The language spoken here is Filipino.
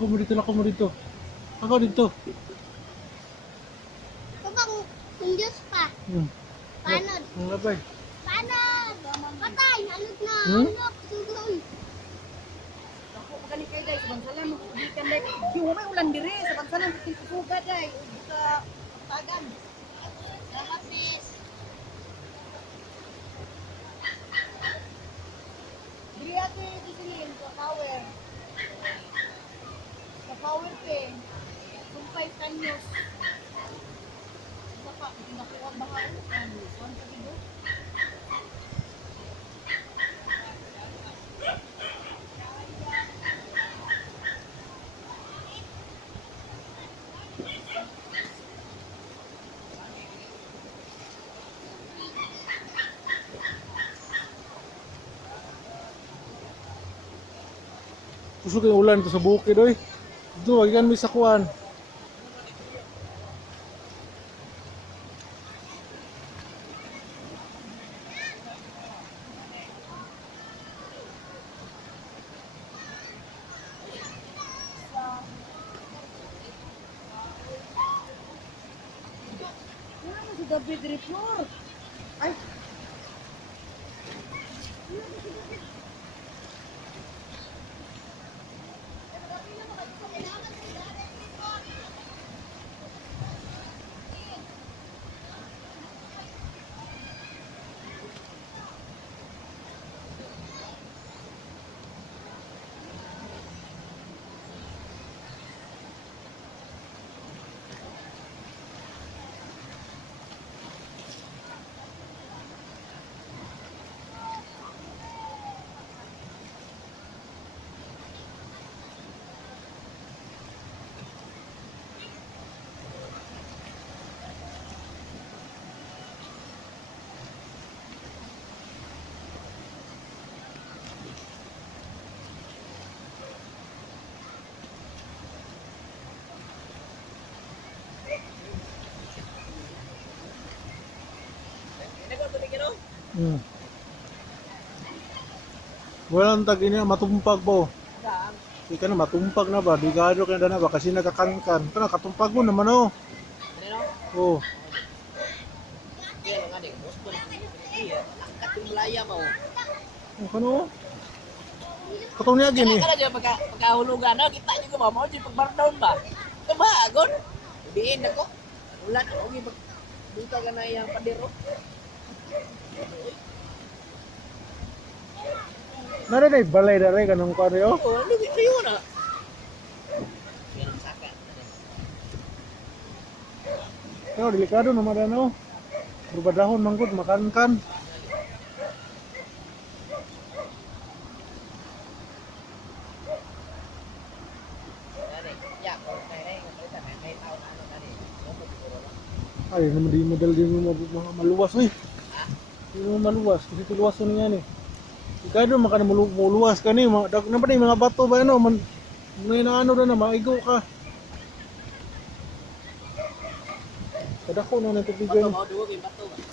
Ako mo dito. Ako dito. Kapag kung Diyos pa, paano? Ang labay. Paano? Patay, halot na. Hmm? Halot, sugoy. Ako magani kay guys, bansalan mo gikan dai. Di mo may ulan dire sa bansalan suga dai sa tagan. Salamat, miss. Diri ate gisilin sa power. Sa power pay. Sumpay kanyos. Baka nakuha baha ulan. Saan ka dito? Kusog yung ulan to sa bukid oy. Dito, wagikan mo sa kuwan. Wala mo si David report. Ay. Walang tag ini matumpag po. Daan. Ika na matumpag na ba? Digado ka na ba? Kasi nagkakangkan. Kana katumpag mo naman oh. Oh. Kaya nga dik, gusto na. Kating malaya mo. Oh, kano? Katong niya gini. Kaya dyan pagkahulugan na, kita nyo ba mo, di pag-bardown ba? Ito ba, agon? Ibiin ako. Ulan, okay, buta ka na yung padero. Nara na balay na rin kanong kwaryo. Oo, lugi kayo na. Yan ang saka. Pero delikado naman ano. Berbadahon manggod makankan. Ay, naman di modal din mo maluwas oy. Di mo maluwas kasi tuluwason niya ni. Delikado man ka na maluwas ka ni. Naman na yung mga bato ba ano man may naano na maigo ka. Kadako na nang tubigan. Bato mo, duwag yung bato ba?